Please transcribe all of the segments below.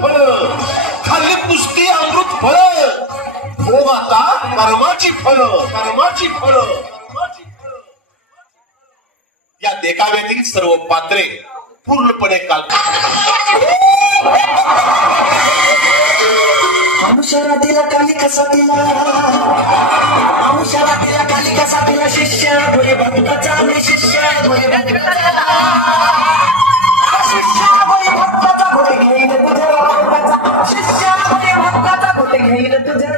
फळ खाल्ली पुष्टी अमृत फळ हो माता कर्माची फळ कर्माची फळ या देखाव्यातील सर्व पात्रे पूर्णपणे अंशरातीला काली कसा तिला अंशरातीला काली कसा तिला शिष्य गुरे भक्ताचा मी शिष्य गुरे भक्ताचा शिष्य गुरे भक्ताचा गुरे घेईल तुझ्या भक्ताचा शिष्य गुरे भक्ताचा गुरे घेईल तुझ्या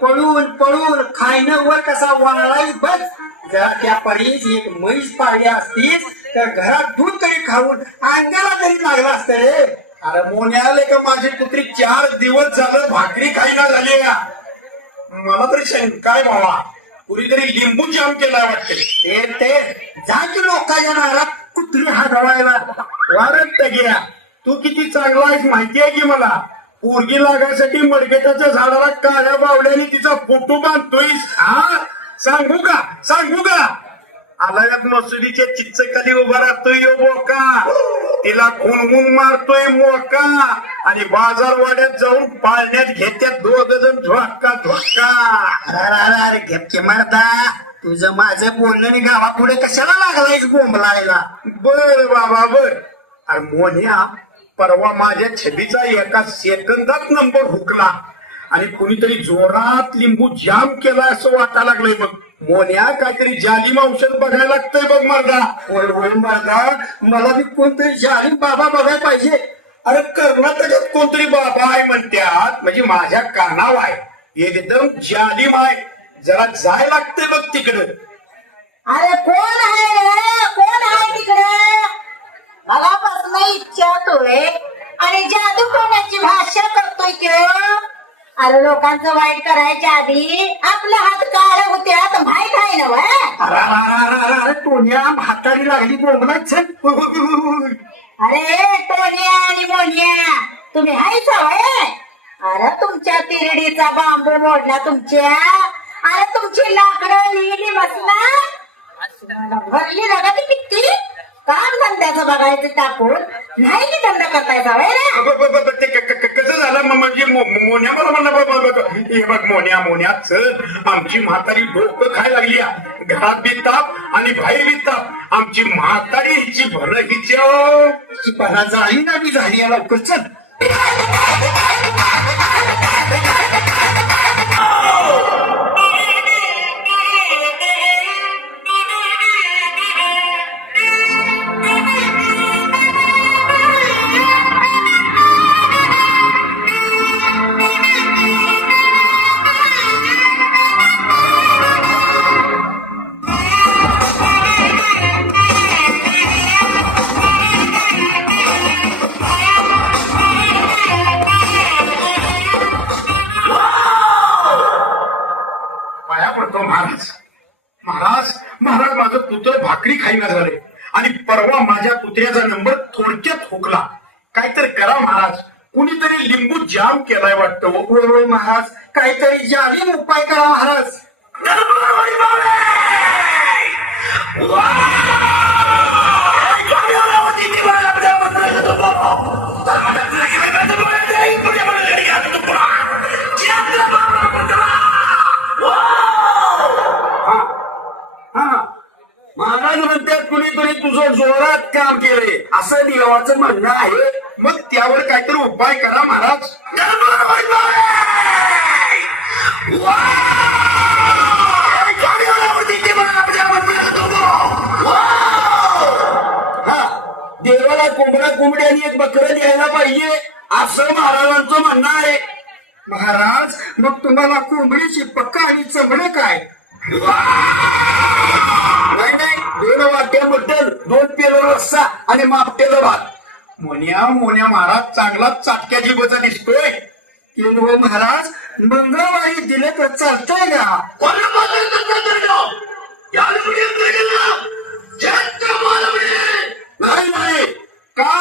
पळून पळून खायनं वर कसा वाळायच बस जरा त्या परीस एक म्हैस पाळली असतीस तर घरात दूध तरी खाऊन अंगाला तरी लागला असतं रे. अरे मोन्याले का माझी पुत्री 4 दिवस झालं भाकरी खाईना झाली या मला तरी काय भावा कुणीतरी लिंबू जाम केलाय वाटते. ते जा की लोकांच्या नारात कुत्री हादवायला वारत घ्या तू किती चांगला आहेस माहिती आहे की मला पोरगी लागायसाठी मडकेटाच्या झाडाला काळ्या बावल्याने तिचा फोटो बांधतोयस हा सांगू का आलायात मसुदीच्या चिच्चखाली उभा राहतोय यो बोका तिला खून मारतोय मोका आणि बाजारवाड्यात जाऊन पाळण्यात घेत्यात 2 जण झोक्का अरे घेपके मारता तुझं माझं बोलणं आणि गावापुढे कशाला लागलायस बोंबलायला. बर बाबा बर अरे मोन्या परवा माझ्या छबीचा एका सेकंदात नंबर हुकला आणि कुणीतरी जोरात लिंबू जाम केला असं वाटायला लागलंय बघ. मोन्या काहीतरी जालिम औषध बघायला लागतंय बघ मर्दा. होय मर्दा मला बी कोणतरी जालिम बाबा बघायला पाहिजे. अरे कर्नाटकात कोणतरी बाबा आहे म्हणतात म्हणजे माझ्या कानाव आहे एकदम जालिम आहे जरा जाय लागतंय बघ तिकडं. अरे कोण आहे तिकडे मलापासून इच्छा होतोय आणि जादू कोणाची भाषा करतोय तो. अरे लोकांचं वाईट करायच्या आधी आपले हात काळे होते आता माहित आहे ना वय. अरे टोन्या म्हातारी लागली बोंबलाच. अरे टोनिया आणि मोनिया तुम्ही हायच वय. अरे तुमच्या तिरडीचा बांबू मोडला तुमच्या. अरे तुमची लाकडं लिहिली बसला भरली रगत पिकती काम धंद्याचं बघायचं टाकून नाही की धंदा करतायचा वय रे. कसं झालं म्हणजे मोन्या मला म्हणलं हे बघ मोन्या चल आमची म्हातारी डोकं खायला लागली घरात बी ताप आणि बाहेर बी ताप आमची म्हातारी हिची भलं हिची परा झाली ना बी झाली लवकर चल. महाराज माझं पुत्र भाकरी खाईना झाले आणि परवा माझ्या कुत्र्याचा नंबर थोडक्यात हुकला काहीतरी करा महाराज कुणीतरी लिंबू जाम केलाय वाटतं. होय महाराज काहीतरी जालिम उपाय करा महाराज. महाराज म्हणतात कुणीतरी तुझं जोरात काम केलंय असं देवाचं म्हणणं आहे मग त्यावर काहीतरी उपाय करा महाराज. देवाला कोंबड्या आणि एक बकरं द्यायला पाहिजे असं महाराजांचं म्हणणं आहे. महाराज मग तुम्हाला कोंबडीची पक्का आणि चमडं काय. नाही 2 वाट्या मटण 2 पेलो रस्सा आणि मापटेलं भात. मोन्या महाराज चांगलाच चाटक्या जीवाचा दिसतोय. ते महाराज मंगळवारी दिले तर चालतंय का. नाही का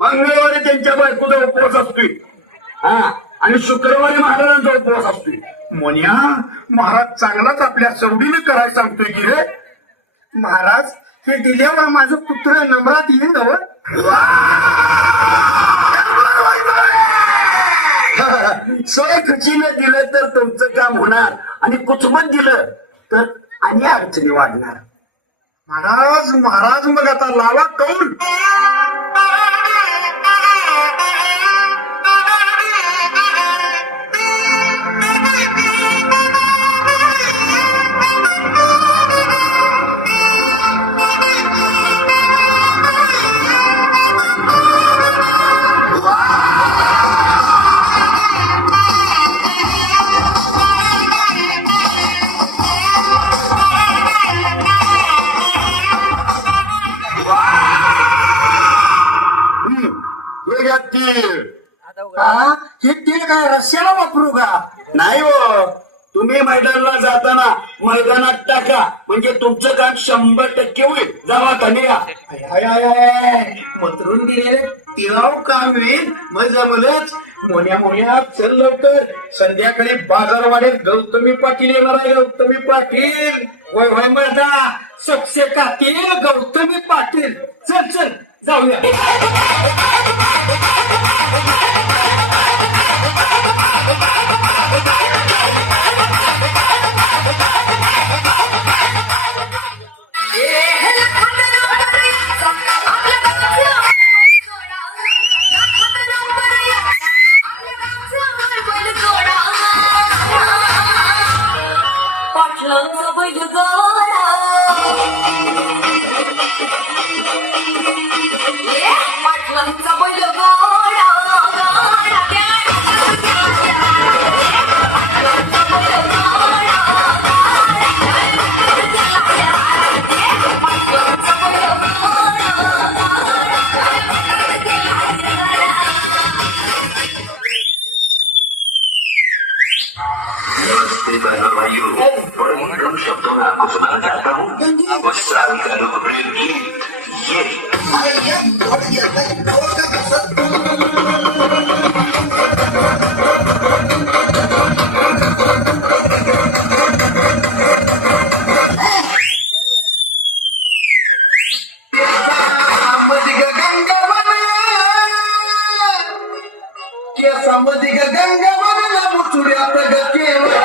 मंगळवारी त्यांच्या बायकोचा उपवास असतोय आणि शुक्रवारी महाराजांचा उपवास असतोय. मोन्या महाराज चांगलाच आपल्या सवडीने करायला सांगतोय की रे. महाराज हे दिल्यावर माझं पुत्र नंबरात येईल ना. खचीनं दिलं तर तुमचं काम होणार आणि कुचमत दिलं तर आणि अडचणी वाढणार. महाराज महाराज मग आता लावा कौल. हे घ्या तीळ. हा? हे तीळ काय रश्याला वापरू का? नाही हो, तुम्ही मैदानाला जाताना मैदानात टाका म्हणजे तुमचं काम 100% होईल. जावा का निघा. मतरून दिलेले तिळाव काम होईल मग जमलंच. मोन्या मोन्या चल लवकर, संध्याकाळी बाजारवाडीत गौतमी पाटील येणार आहे. गौतमी पाटील. होय होय मर्दा, सोक्षे कातील गौतमी पाटील. चल चल जाऊया. पाटलांचा बैल गोरा पाटलांचा बैल गोरा शब्दों में आपको सुनाना चाहता हूँ. वो साल का लोकप्रिय गीत ये सामाजिक गंगा बनला बुचुड्यात गकेला.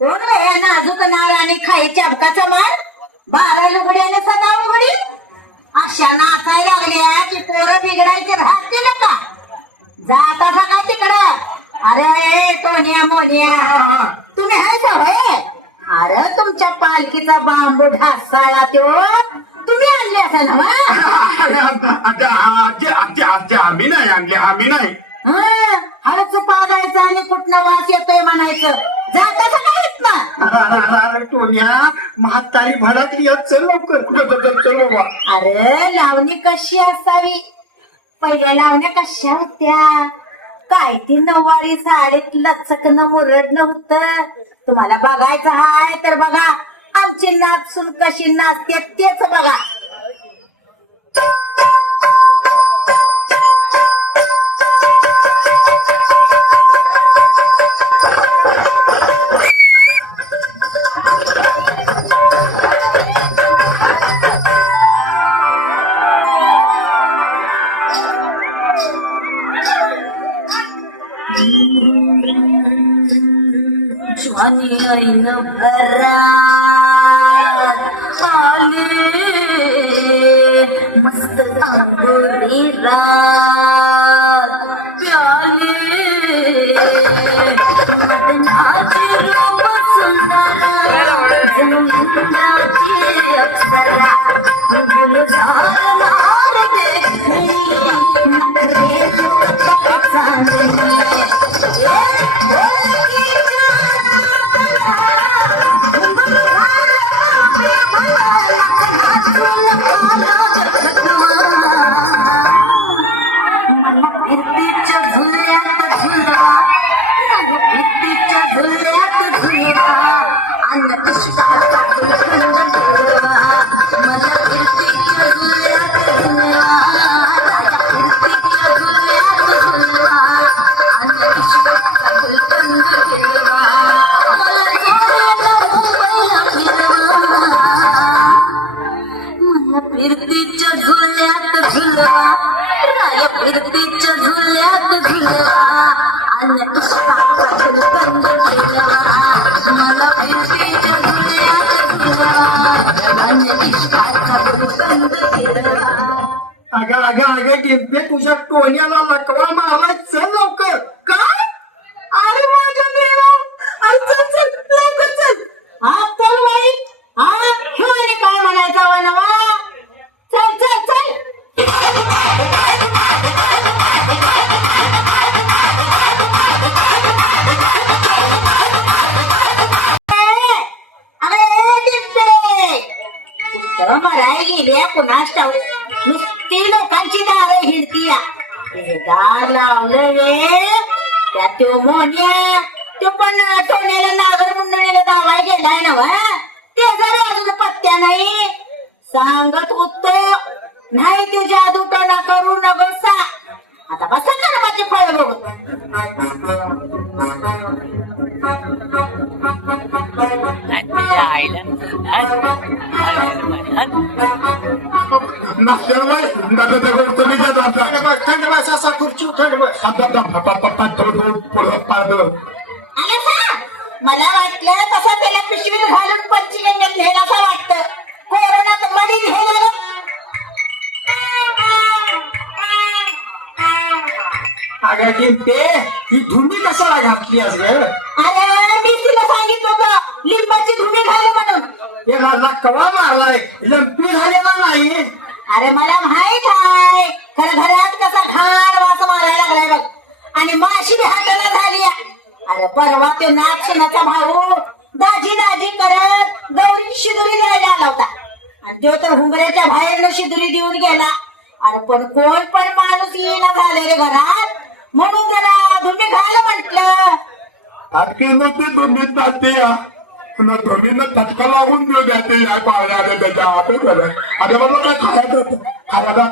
कोण रे नाजूक नार आणि खाई चपकाचा मार 12 लुगड्याने सदा उघडी अशा नाचायला लागल्या की पोरं बिघडायचे राहतील का. जाता का तिकडं. अरे टोन्या मोन्या तुम्ही हाय का होय. अरे तुमच्या पालखीचा बांबू ढासाळा तो तुम्ही आणले असा ना. आम्ही नाही आणले, आम्ही नाही. हळच पाजायचं आणि कुठनं वास येतोय म्हणायचं. जाता का ना. टोन्या म्हातारी भडातली चल लवकर. चल बाबा. अरे लावणी कशी असावी. पहिल्या लावण्या कशा होत्या. काय ती नऊवारी साडीत लचकन मुरडणं होतं. तुम्हाला बघायचं हाय तर बघा. आमची नाचून कशी नाचते तेच बघा. ज्वानी ऐन भरात आले मस्त तांबोरी रात प्याले मदनाची रूप सुंदरा इंद्राची अप्सरा गुलजार नार देखणी नखरे रूप चांदणी. भित्तीच्या झुल्यात झुलवा भित्तीच्या झुल्यात मला फिरतीच्या धुळ्यात धुळा इश्काचा भूखंड फिरला. अगं टिपे तुझ्या टोण्याला लकवा मारला. चल लवकर. काय? अरे माझ्या देवा, अरे चल चल लवकर चल. हा चल बाई. हा ह्यो आणि काय म्हणायचा वा नवा. चल चल चल. मराय गेल्या कुणास ठाऊक नुसती लोकांची दारं हिंडतीया. दार लावलं रे त्या तो मोन्या तो पण टोण्याला नागर मुंडणीला दावाय गेलाय ना वा. ते जरा अजून पत्त्या नाही. सांगत होतो नाही ते जादू टोना करू न बसा. आता बसा कर्माचे फळ बघ. थंड बस असा खुर्ची थंड बस. आला का? मला वाटलं तसं त्याला पिशवीत घालून पंचगंगेत नेलं असं वाटतं. कोरोनात मधी घेणार. अगं टिपे ही धुंदी कशाला घातली आज ग? अरे मी तिला सांगितलं होतं लिंबाची धुणी घाल म्हणून. याला लकवा मारलाय. लंपी झालेला नाही. अरे मला माहित आहे खरं घरात कसा घाण वास मारायला लागलाय बघ. आणि माशी बी हाताला झाली. अरे परवा ते नागसेनाचा भाऊ दाजी दाजी करत गौरी शिदुरी द्यायला आला होता. आणि तो तर हुंबऱ्याच्या बाहेरनं शिदुरी देऊन गेला. अरे पण कोण पण माणूस येईना झाले रे घरात. म्हणून जरा तुम्ही घाल म्हटलं. अटकेनं ते दोन्ही जाते या धोनीनं तटका लावून देऊ द्याते या पाहुण्या त्याच्या हातात झालं. आता मला काय खायचं खायला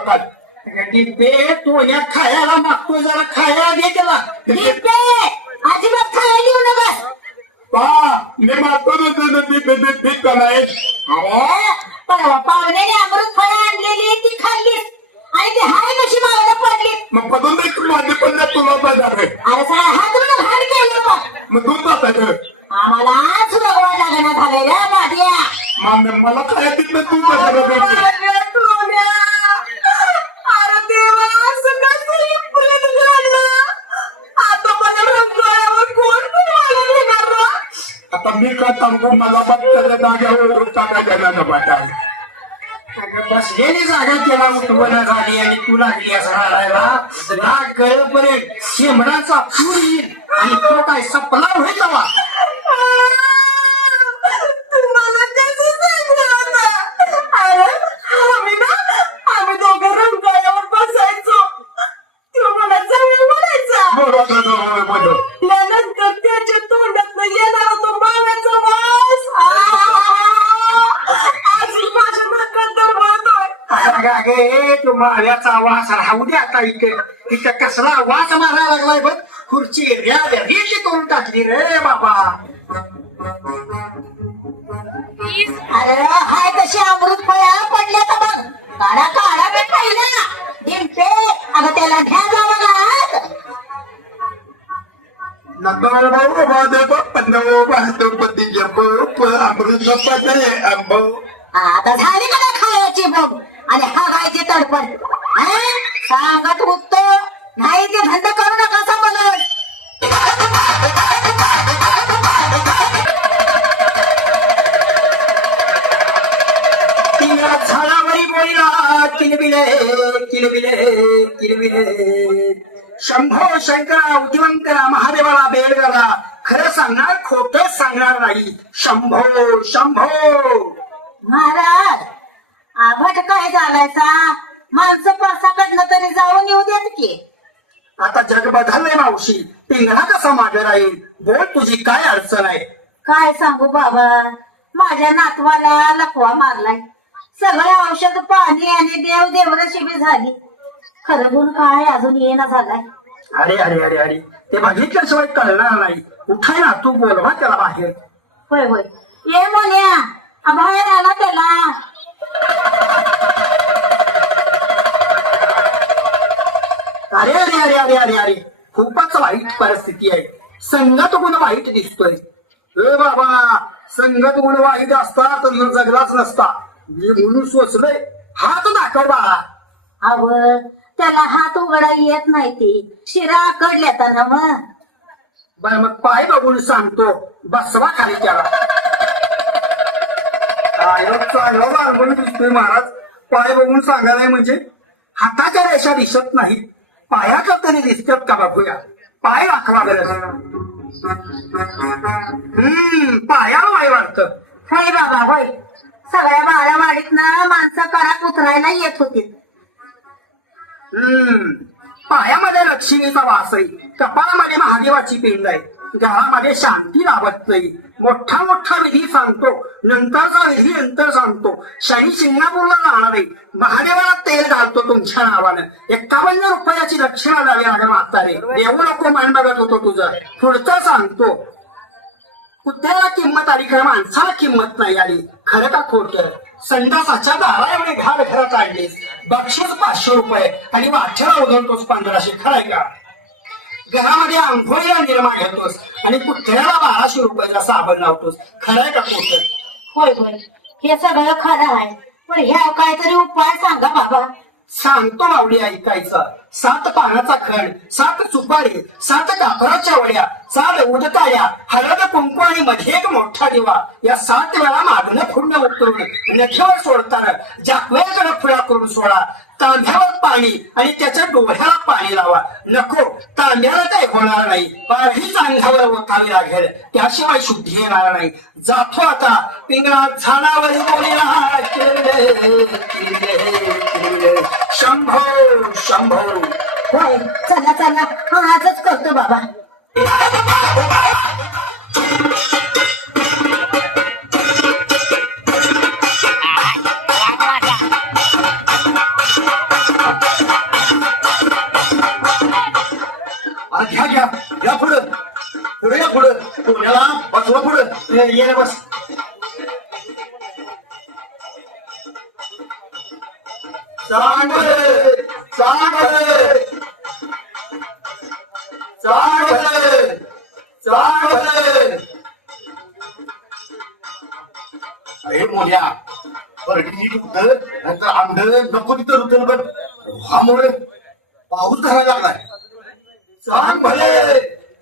काय टिपे टोण्या खायला मागतो. जरा खायला दे त्याला. अजिबात खायला देऊ नका. मी मागतो पीक नाही. अरे परवा पाहुण्याने अमृत फळं आणलेली ती खाल्लीस आणि ती हाय कशी मागणं पडली. मग पदून माझे पण तुला पाहिजे. अरे सारा हात म्हणून घाण केलं मग. मग दूध जातायचं आम्हाला आज लगवा लागणार झालंय रे माझ्या. मला काय तिथलं तू कसं अरे देवा असं कसं पुरीत घडलं. आता मला रंगोळ्यावर कोण फिरवायला नेणार रे? आता मी काय सांगू मला पण त्याच्या जाग्यावर टाकायला पाहिजे. बसलेली जागा त्याला उठवण्या झाली आणि तू लागली असं राहायला. राग कळपर्यंत शेमडाचा पूर येईल आणि तो काय सपला होईल बा. तुम्हाला कसं सांगलं होतं? अरे आम्ही दोघं रंगोळ्यावर बसायचो. तो मला जवळ बोलायचा. त्यानंतर त्याच्या तोंडात येणारा तो माव्याचा वास अजून माझ्या नाकात दरवळतोय. अगे तो माव्याचा वास राहू दे आता. इथं कसला वास मारायला लागलाय बघ. खुर्ची रेशी करून टाकली रे बाबा. अरे हाय तशी अमृत फळ्या पडल्या तर बघ. काढा काढा मी पाहिला डिंपे. अगं त्याला घ्या जावं लागत. आता झाली का खायची बघ आणि हा खायची तडपड. सांगत होतो नाही ते धंद करू नका समजलं. तिला झाडावरी बोलला किलबिले किलबिले किलबिले. शंभो शंकरा उज्ज्वंकरा महादेवाला बेल गेला. खरं सांगणार खोटं सांगणार नाही. शंभो शंभो. महाराज आभट काय झालायचा. माणसं पासाकडनं तरी जाऊन येऊ देत की. आता जग बदलले मावशी. पिंगळा कसा मागे राहील. बोल तुझी काय अडचण आहे. काय सांगू बाबा माझ्या नातवाला लकवा मारलाय. सगळं औषध पाणी आणि देव देवरशिबी झाली. खरं गुण काय अजून येणं झालाय. अरे अरे अरे अरे ते बघितल्याशिवाय कळणार नाही. उठाय ना तू बोलवा त्याला बाहेर. होय होय ये मोन्या बाहेर आला त्याला. अरे अरे अरे अरे अरे अरे खूपच वाईट परिस्थिती आहे. संगत गुण वाईट दिसतोय. ए बाबा, संगत गुण वाईट असता तर जगलाच नसता. मी म्हणून सोचलंय, हात दाखव बाळा. अव त्याला हात उघडा येत नाही ती शिरा आकडल्यात ना मग. बर मग पाय बघून सांगतो, बसवा खाली त्याला. चांगला मार्गून दिसतोय महाराज. पाय बघून सांगायला म्हणजे हाताच्या रेषा दिसत नाहीत, पायाच्या तरी दिसतात का बघूया. पाय दाखवा बरं. पायाला वाय वाटतं. होय बाबा होय. सगळ्या बारावाडीतनं माणसं करात उतरायला येत होती. पायामध्ये लक्ष्मीचा वास आहे, कपाळामध्ये महादेवाची पिंड आहे, घरामध्ये शांती लाभत नाही. मोठा मोठा विधी सांगतो, नंतरचा विधी नंतर सांगतो. शनी शिंगणापूरला जाणार आहे, महादेवाला तेल घालतो तुमच्या नावानं. 51 रुपयाची दक्षिणा द्यावी लागेल म्हातारे. येऊ नको मान बघत होतो तुझं. पुढचं सांगतो, कुत्र्याला किंमत आली खरं माणसाला किंमत नाही आली. खरं का खोटं? संडासाच्या दारा एवढे घाड घरात आणलीस, बक्षीस 500 रुपये आणि वाठ्याला उधळतोस 1500. खरंय का? घरामध्ये आंघोळीला निर्मा घेतोस आणि कुत्र्याला 1200 रुपयाचा साबण लावतोस. खरंय का खोटं? होय होय, हे सगळं खरं आहे. पण ह्या काहीतरी उपाय सांगा बाबा. सांगतो माऊली ऐकायचं. 7 पानाचा खण, 7 सुपारी, 7 कापराच्या वड्या, 7 उदकाया, हळद कुंकू आणि मध्ये एक मोठा दिवा. या 7 वेळा मागणं फुडणं उतरून नखेवर सोडताना जाकवेकडे फुला करून सोडा. तांब्यावर पाणी आणि त्याच्या डोळ्याला पाणी लावा. नको, तांब्याला काही होणार नाही, पाणीच अंगावर ओतावी लागेल, त्याशिवाय शुद्धी येणार नाही. जातो आता. पिंगळात झाडावर बोलला शंभो शंभो. होय, चला चला, आजच करतो बाबा. घ्या घ्या या पुढं, पुढे या पुढं. पुण्याला बसवा पुढं. ये रे बस. चांगले चांगले चांगले चांगले. अरे मोठ्या बरडी नीट होतं, नंतर अंड नको तिथं रुतल बघ. ह्यामुळे पाऊस धरायला लागलाय. चांग भले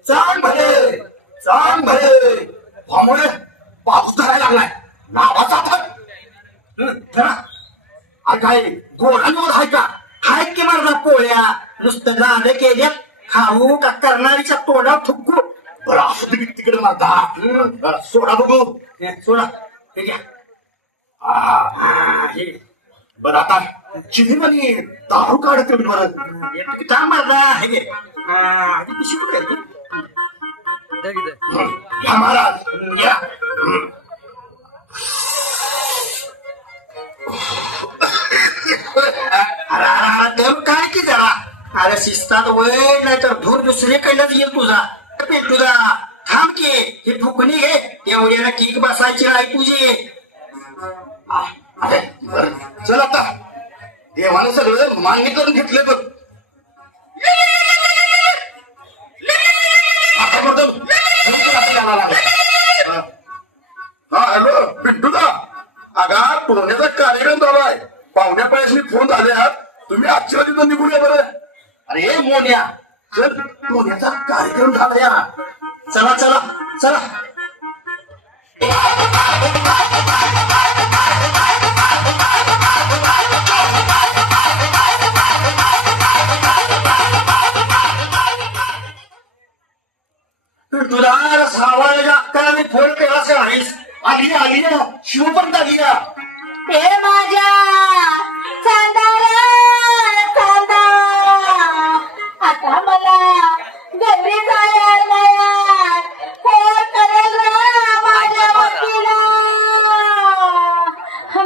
चांग भले चांग भले. ह्यामुळे पाऊस धरायला लागलाय. नावाचा धरा. काय गोडांवर आहे का? हाय की मारला पोळ्या नुसतं गाणं केल्यात. खाऊ का करणारीच्या तोंडावर थुक्कू. बरं असं तिकडे मारता. सोडा बघू. हे सोडा. हे घ्या. हे. बरं आता चिनीमध्ये दारू काढत बरं. का मारला. हे घे. आधी पिशवी कुठे आहे ती? घ्या महाराज घ्या. दम काय की जरा. अरे शिस्तात वय, नाही तर धूर दुसरीकडनंच येईल तुझा. तुझा थांब की. ही फुकणी घे. एवढ्याला किक बसायची आहे तुझी. अरे बरं चल आता. देवानं सगळं मान्य करून घेतलं बघ. आता बरं हा हॅलो पिंटूदा. अगा पुण्याचा कार्यक्रम चालू आहे. पाहुण्या पायाशी फोन झाले आहात. तुम्ही आजच्या तिथं निघूया बरं. अरे मोन्या चल, पुण्याचा कार्यक्रम झाला या. चला चला चला. तुला सावळ्याच्या अक्काने फोन केला का नाहीस? आली ना शिवपंत आली ना. हे माझ्या चांदाला चांदा, आता मला घरी जायला फोन करेल माझ्या वकीला.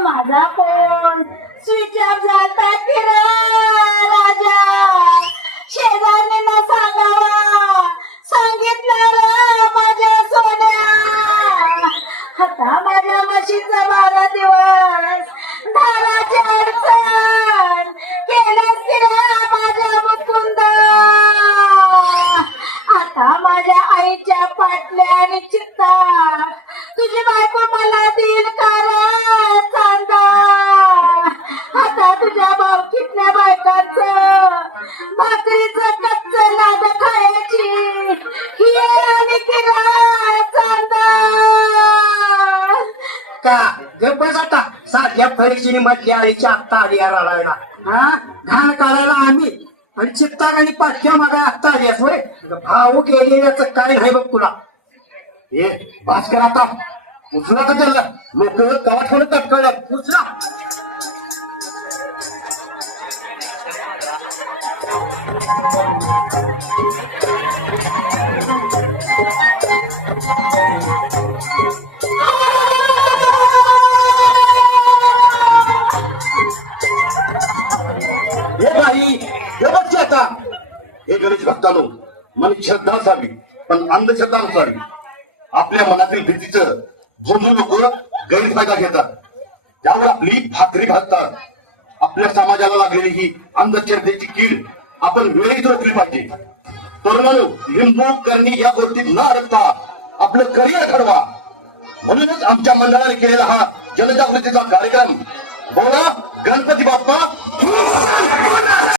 माझा फोन स्विच ऑफ झाला की राजा. शेजारीनं सांगावा सांगितलं माझ्या सोन्या. आता माझ्या म्हशीचा 12 दिवस धारा पाटल्या आणि चित्ता तुझी बायको मला देईल कारण चांदा आता तुझ्या भावकीतल्या बायकांचं भाकरीचं कच्च लाद खायची ही आणि किराय चांदा का गप्पच आता साध्या फळीची मधल्या आळीची आत्ता आली या रडायला हा घाण काढायला आम्ही आणि चित्ता आणि पाठ्या मागा आत्ता आली होय भाऊ गेलेल्याचं काय नाही बघ तुला हे भास्कर आता उचला का त्याला लोक गावात म्हणत तटकळल्यात उचला हे बाई हे बघ आता हे गणेश भक्तानो मन श्रद्धा असावी पण अंधश्रद्धा नसावी आपल्या मनातील भीतीचं झोंजू लोक गैरफायदा घेतात त्यावर आपली भाकरी घालतात आपल्या समाजाला लागलेली ही अंधश्रद्धेची कीड आपण वेळीच रोखली पाहिजे तरुणांनो लिंबू करणी या गोष्टीत न अडकता आपलं करिअर ठरवा म्हणूनच आमच्या मंडळाने केलेला हा जनजागृतीचा कार्यक्रम बोला गणपती बाप्पा